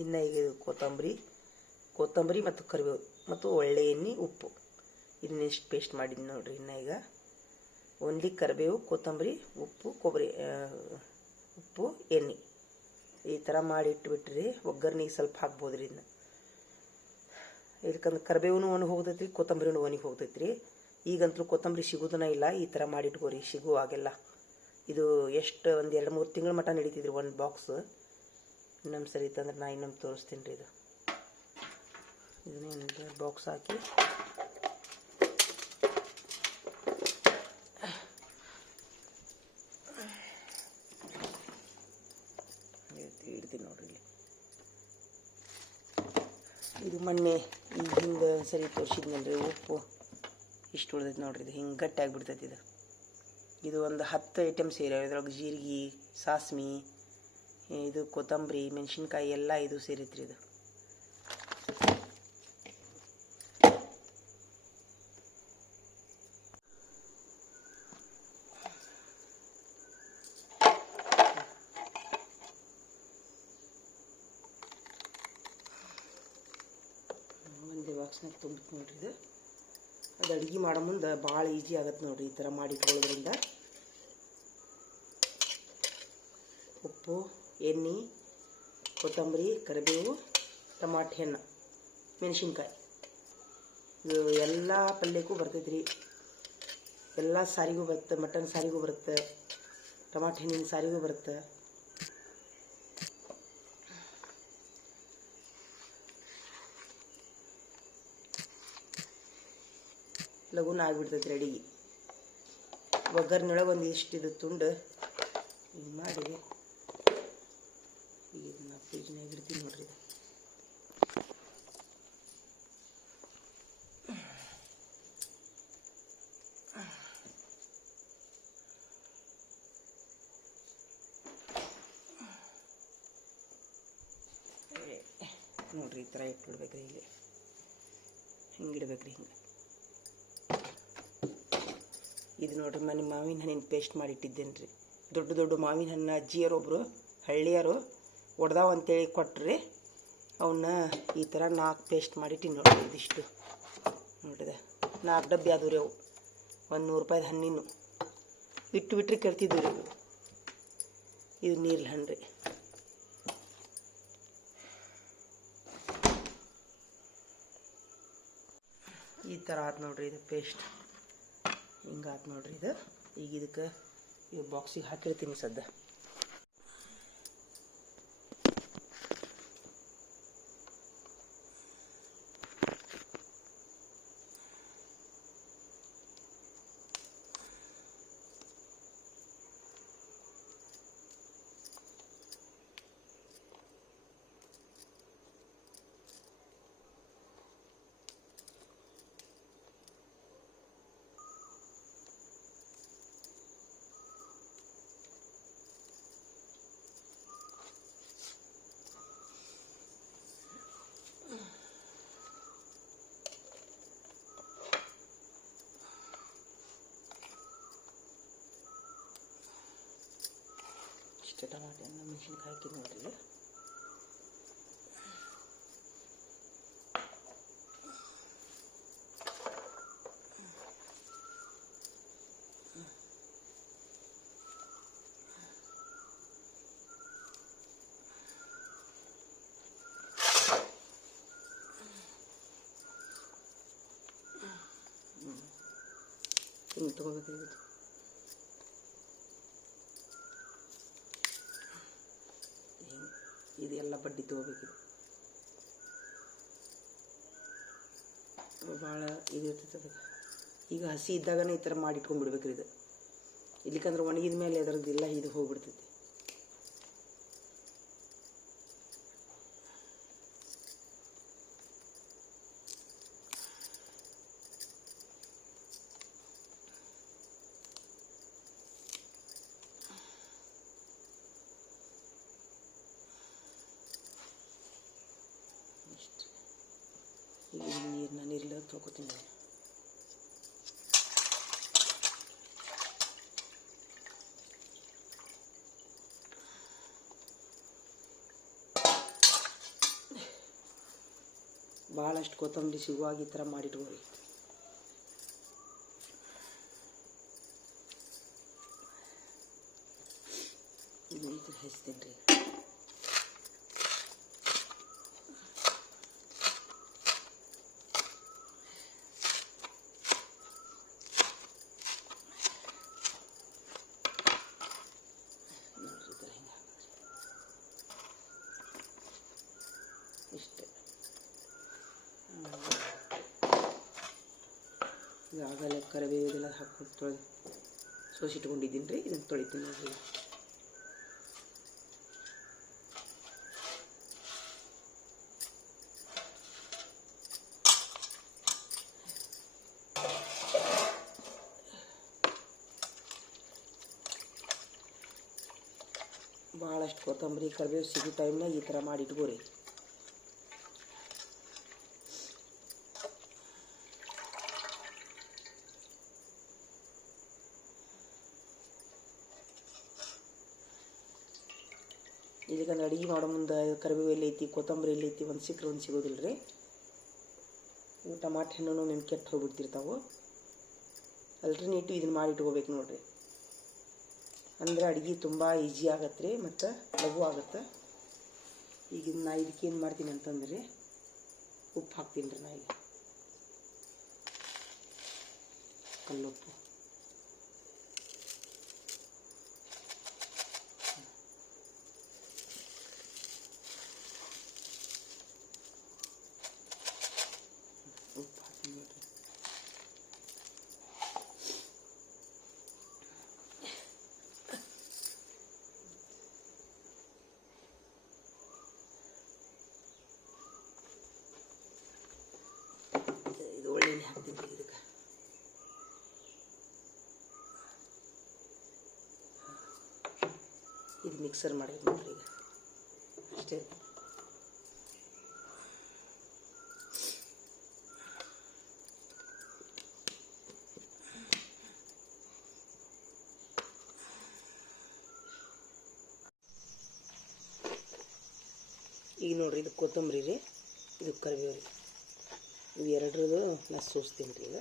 ಇನ್ನು ಈಗ ಕೊತ್ತಂಬರಿ ಮತ್ತು ಕರಿಬೇವು ಮತ್ತು ಒಳ್ಳೆ ಎಣ್ಣೆ ಉಪ್ಪು ಇದನ್ನೆಷ್ಟು ಪೇಸ್ಟ್ ಮಾಡಿದ್ದೀನಿ ನೋಡಿರಿ. ಇನ್ನು ಈಗ ಓನ್ಲಿ ಕರಿಬೇವು, ಕೊತ್ತಂಬರಿ, ಉಪ್ಪು, ಎಣ್ಣೆ ಈ ಥರ ಮಾಡಿ ಇಟ್ಬಿಟ್ರಿ. ಒಗ್ಗರ್ನಿಗೆ ಸ್ವಲ್ಪ ಹಾಕ್ಬೋದ್ರಿ ಇದನ್ನ. ಇದಕ್ಕಂದ್ರೆ ಕರಿಬೇವು ಒಣಗಿ ಹೋಗ್ತೈತಿ, ಕೊತ್ತಂಬರಿನೂ ಒಣಗಿ ಹೋಗ್ತೈತಿ. ಈಗಂತೂ ಕೊತ್ತಂಬರಿ ಸಿಗೋದನ್ನ ಇಲ್ಲ. ಈ ಥರ ಮಾಡಿಟ್ಕೋರಿ, ಸಿಗುವಾಗೆಲ್ಲ. ಇದು ಎಷ್ಟು ಒಂದು 2-3 ತಿಂಗಳ ಮಟ್ಟ ನಡೀತಿದ್ರಿ ಒಂದು ಬಾಕ್ಸ್. ಇನ್ನೊಂದು ಸರಿ ಇತ್ತಂದ್ರೆ ನಾ ಇನ್ನೊಂದು ತೋರಿಸ್ತೀನಿ ರೀ. ಇದನ್ನೇ ಬಾಕ್ಸ್ ಹಾಕಿ ಇಡ್ತೀನಿ ನೋಡ್ರಿ. ಇಲ್ಲಿ ಇದು ಮೊನ್ನೆ ಈಗ ಹಿಂಗೆ ಸರಿ ತೋರಿಸಿದ್ನಲ್ರಿ. ಉಪ್ಪು ಇಷ್ಟು ಉಳ್ದೈತಿ ನೋಡ್ರಿ. ಇದು ಹಿಂಗೆ ಗಟ್ಟಿ ಆಗಿಬಿಡ್ತೈತಿ. ಇದು ಒಂದು 10 ಐಟಮ್ಸ್ ಸೇರಿವೆ. ಇದ್ರೊಳಗೆ ಜೀರಿಗೆ, ಸಾಸ್ಮಿ, ಇದು ಕೊತ್ತಂಬರಿ, ಮೆಣಸಿನ್ಕಾಯಿ ಎಲ್ಲ ಇದು ಸೇರಿತ್ರಿ. ಇದು ಒಂದೇ ಬಾಕ್ಸ್ನಾಗ ತುಂಬಿತ್ತು ನೋಡ್ರಿ. ಅದು ಅಡುಗೆ ಮಾಡೋ ಮುಂದೆ ಭಾಳ ಈಜಿ ಆಗತ್ತೆ ನೋಡ್ರಿ ಈ ಥರ ಮಾಡಿ ಇಟ್ಕೊಳ್ಳೋದ್ರಿಂದ. ಉಪ್ಪು, ಎಣ್ಣೆ, ಕೊತ್ತಂಬರಿ, ಕರಿಬೇವು, ಟಮಾಟೆ ಹಣ್ಣು, ಮೆಣಸಿನ್ಕಾಯಿ ಇದು ಎಲ್ಲ ಪಲ್ಯಕ್ಕೂ ಬರ್ತೈತೆ ರೀ. ಎಲ್ಲ ಸಾರಿಗೂ ಬರುತ್ತೆ. ಮಟನ್ ಸಾರಿಗೂ ಬರುತ್ತೆ, ಟಮಾಟೆ ಹಣ್ಣಿನ ಸಾರಿಗೂ ಬರುತ್ತೆ. ಲಘುನ ಆಗಿಬಿಡ್ತೈತೆ ರೀ ಅಡಿಗೆ. ಒಗ್ಗರ್ನೊಳಗೆ ಒಂದು ಇಷ್ಟಿದು ತುಂಡು ಹಿಂಗೆ ಮಾಡಿ ಈಗ ಇದನ್ನ ಫ್ರಿಜ್ನಾಗ ಇಡ್ತೀನಿ ನೋಡ್ರಿ. ನೋಡ್ರಿ ಈ ಥರ ಇಟ್ಬಿಡ್ಬೇಕ್ರಿ. ಇಲ್ಲಿ ಹಿಂಗೆ ಇಡ್ಬೇಕ್ರಿ. ಹಿಂಗೆ ಇದು ನೋಡ್ರಿ ನಾನು ಮಾವಿನ ಹಣ್ಣಿನ ಪೇಸ್ಟ್ ಮಾಡಿಟ್ಟಿದ್ದೇನೆ ರೀ. ದೊಡ್ಡ ಮಾವಿನ ಹಣ್ಣು ಅಜ್ಜಿಯರೊಬ್ಬರು ಹಳ್ಳಿಯರು ಒಡ್ದಾವ ಅಂತೇಳಿ ಕೊಟ್ರಿ. ಅವನ್ನ ಈ ಥರ 4 ಪೇಸ್ಟ್ ಮಾಡಿಟ್ಟಿನಿ ನೋಡ್ರಿ. ಇದಿಷ್ಟು ನೋಡಿದೆ 4 ಡಬ್ಬಿ ಆದವು ರೀ. ಅವು 100 ರೂಪಾಯಿದ ಹಣ್ಣಿನ ಇಟ್ಟು ಬಿಟ್ರಿ ಕೆಡ್ತಿದ್ವಿ ರೀ. ಇದು ನೀರ್ಲ ಹಣ್ಣು ರೀ. ಈ ಥರ ಆಯ್ತು ನೋಡ್ರಿ. ಇದು ಪೇಸ್ಟ್ ಹಿಂಗಾತು ನೋಡ್ರಿ. ಇದು ಈಗ ಇದಕ್ಕೆ ಈ ಬಾಕ್ಸಿಗೆ ಹಾಕಿರ್ತೀನಿ ಸದ್ದ. ಟಮಾಟೆ ಹಣ್ಣು ಮೆಣಸಿನ್ಕಾಯಿ ಹಾಕಿ ನೋಡ್ರಿ. ಹಿಂಗೆ ತೊಗೋಬೇಕು. ಇದೆಲ್ಲ ಬಡ್ಡಿ ತೊಗೋಬೇಕಿದೆ. ಭಾಳ ಇದು ಇರ್ತೈತೆ. ಈಗ ಹಸಿ ಇದ್ದಾಗನೇ ಈ ಥರ ಮಾಡಿ ಇಟ್ಕೊಂಡ್ಬಿಡ್ಬೇಕ್ರಿ. ಇದು ಇಲ್ಲಿಕಂದ್ರೆ ಒಣಗಿದ ಮೇಲೆ ಅದರದ್ದೆಲ್ಲ ಇದು ಹೋಗ್ಬಿಡ್ತೈತಿ. ಈಗ ನೀರೆಲ್ಲ ತೊಳ್ಕೊತೀನಿ. ಭಾಳಷ್ಟು ಕೊತ್ತಂಬರಿ ಸಿಗುವಾಗ ಈ ಥರ ಮಾಡಿಟ್ಕೋರಿ. ಇದನ್ನ ಹಚ್ತೀನಿ ರೀ. ಇಷ್ಟೇ. ಈಗಾಗಲೇ ಕರಿಬೇವು ಇದೆಲ್ಲ ಹಾಕೊಂಡು ತೊಳೆದು ಸೋಸಿಟ್ಕೊಂಡಿದ್ದೀನಿ ರೀ. ಇದನ್ನು ತೊಳಿತೀನಿ ನೋಡಿರಿ. ಭಾಳಷ್ಟು ಕೊತ್ತಂಬರಿ ಕರಿಬೇವು ಸಿಗೋ ಟೈಮ್ನಾಗ ಈ ಥರ ಮಾಡಿ ಇಟ್ಕೋರಿ. ಇದಕ್ಕಂದ್ರೆ ಅಡುಗೆ ಮಾಡೋ ಮುಂದೆ ಕರಿಬೇವು ಎಲ್ಲೈತಿ, ಕೊತ್ತಂಬರಿ ಎಲ್ಲೈತಿ, ಒಂದು ಸಿಕ್ಕರೆ ಒಂದು ಸಿಗೋದಿಲ್ಲ ರೀ. ಇವು ಟಮಾಟೆ ಹಣ್ಣು ನಿಮ್ಮ ಕೆಟ್ಟು ಹೋಗ್ಬಿಡ್ತಿರ್ತಾವೆ. ಅಲ್ಟರ್ನೇಟಿವ್ ಇದನ್ನು ಮಾಡಿ ಇಟ್ಕೋಬೇಕು ನೋಡಿರಿ. ಅಂದರೆ ಅಡುಗೆ ತುಂಬ ಈಸಿ ಆಗತ್ತೆ ರೀ ಮತ್ತು ಲಘು ಆಗುತ್ತೆ. ಈಗ ನಾ ಇದಕ್ಕೆ ಏನು ಮಾಡ್ತೀನಿ ಅಂತಂದ್ರೆ ಉಪ್ಪು ಹಾಕ್ತೀನಿ ರೀ. ನಾ ಈಗ ಕಲ್ಲುಪ್ಪು ಹಾಕ್ತೀನಿ ನೋಡಿರಿ. ಇದು ಒಳ್ಳೆಣ್ಣೆ ಹಾಕ್ತೀನಿ ರೀ ಇದಕ್ಕೆ. ಇದು ಮಿಕ್ಸರ್ ಮಾಡಬೇಕು ನೋಡಿರಿ. ಈಗ ಅಷ್ಟೇ. ಈಗ ನೋಡಿರಿ, ಇದು ಕೊತ್ತಂಬರಿ ರೀ, ಇದು ಕರಿಬೇವು ರೀ. ಇವು ಎರಡರದು ನಾನು ಸೋಸ್ತೀನಿ ರೀ. ಈಗ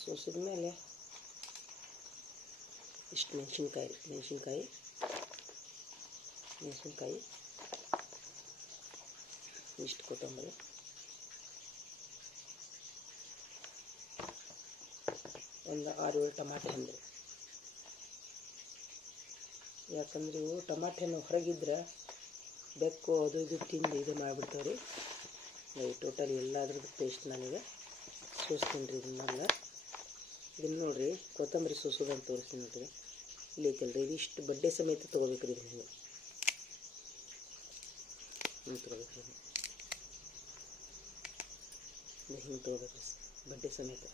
ಸೋಸಿದ ಮೇಲೆ ಇಷ್ಟು ಮೆಣಸಿನ್ಕಾಯಿ ರೀ. ಮೆಣಸಿನ್ಕಾಯಿ ಇಷ್ಟು ಕೊತ್ತಂಬರಿ, ಒಂದು 6-7 ಟಮಾಟೆ ಹಣ್ಣು ರೀ. ಯಾಕಂದ್ರೆ ಇವು ಟಮಾಟೆ ಹಣ್ಣು ಹೊರಗಿದ್ರೆ ಬೆಕ್ಕು ಅದು ಇದು ತಿಂದು ಇದು ಮಾಡಿಬಿಡ್ತಾವೆ ರೀ. ಟೋಟಲ್ ಎಲ್ಲದ್ರದ್ದು ಪೇಸ್ಟ್ ನಾನೀಗ ಸೋಸ್ತೀನಿ ರೀ. ಇದನ್ನು ನೋಡಿರಿ, ಕೊತ್ತಂಬರಿ ಸೋಸೋದಂತ ತೋರಿಸ್ತೀನಿ ನೋಡಿರಿ. ಇಲ್ಲಿ ಐತಲ್ಲ ರೀ, ಇದಿಷ್ಟು ಬಡ್ಡೆ ಸಮೇತ ತೊಗೋಬೇಕು ರೀ. ಇದನ್ನು ಹಿಂಗೆ ತೊಗೋಬೇಕು ರೀ. ಹಿಂಗೆ ತೊಗೋಬೇಕು ರೀ, ಬಡ್ಡೆ ಸಮೇತ.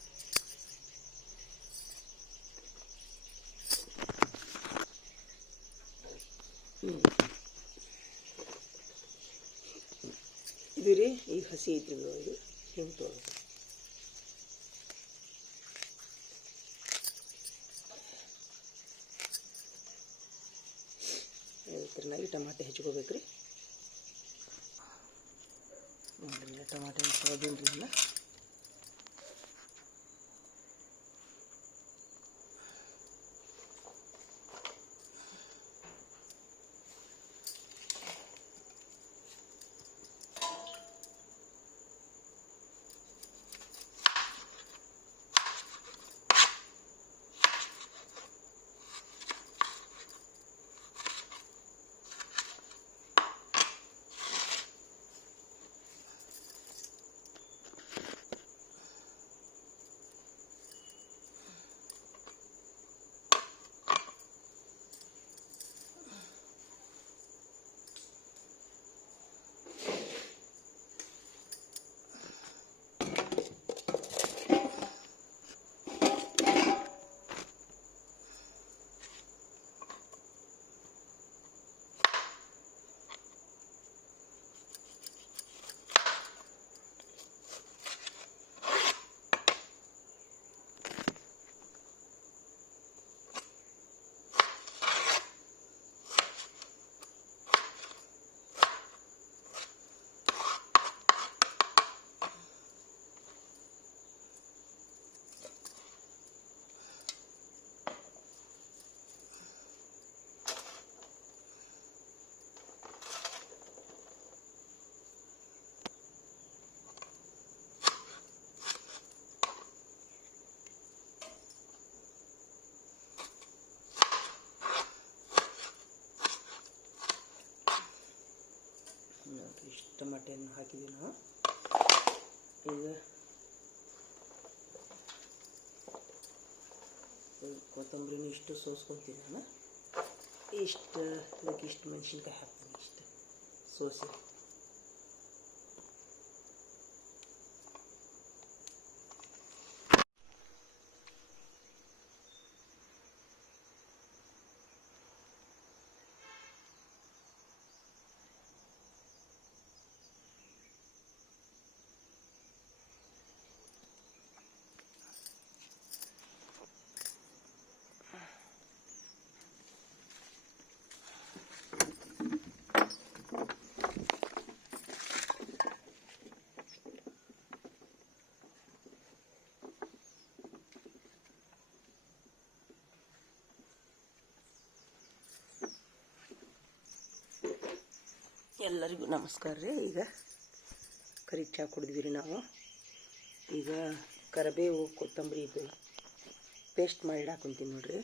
ಇದು ರೀ ಈಗ ಹಸಿ ಐತ್ರಿ. ಇದು ಹಿಂಗೆ ತೊಗೋಬೇಕು. ಈ ಟಮಾಟೆ ಹೆಚ್ಚಿಕೋಬೇಕು ರೀ. ನೋಡಿರಿ, ಟಮಾಟೆ ತೊಗೊಳ್ತೀನಿ ರೀ. ಎಲ್ಲ ನೋಡಿರಿ ಇಷ್ಟು ಟಮಾಟೆಯನ್ನು ಹಾಕಿದ್ದೀವಿ ನಾವು. ಈಗ ಕೊತ್ತಂಬರಿನೂ ಇಷ್ಟು ಸೋಸ್ಕೊತೀನಿ ನಾನು. ಇದಕ್ಕೆ ಇಷ್ಟು ಮೆಣಸಿನ್ಕಾಯಿ ಹಾಕ್ತೀನಿ, ಇಷ್ಟು ಸೋಸಿ. ಎಲ್ಲರಿಗೂ ನಮಸ್ಕಾರ ರೀ. ಈಗ ಕರಿ ಚಹಾ ಕುಡಿದ್ವಿ ರೀ ನಾವು. ಈಗ ಕರಿಬೇವು ಕೊತ್ತಂಬರಿ ಪೇಸ್ಟ್ ಮಾಡಿ ಹಾಕೊಂತೀನಿ ನೋಡಿರಿ.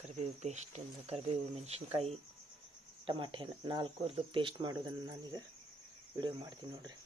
ಕರಿಬೇವು ಪೇಸ್ಟನ್ನು, ಕರಿಬೇವು ಮೆಣಸಿನ್ಕಾಯಿ ಟಮಾಟೆನ 4 ಪೇಸ್ಟ್ ಮಾಡೋದನ್ನು ನಾನೀಗ ವಿಡಿಯೋ ಮಾಡ್ತೀನಿ ನೋಡಿರಿ.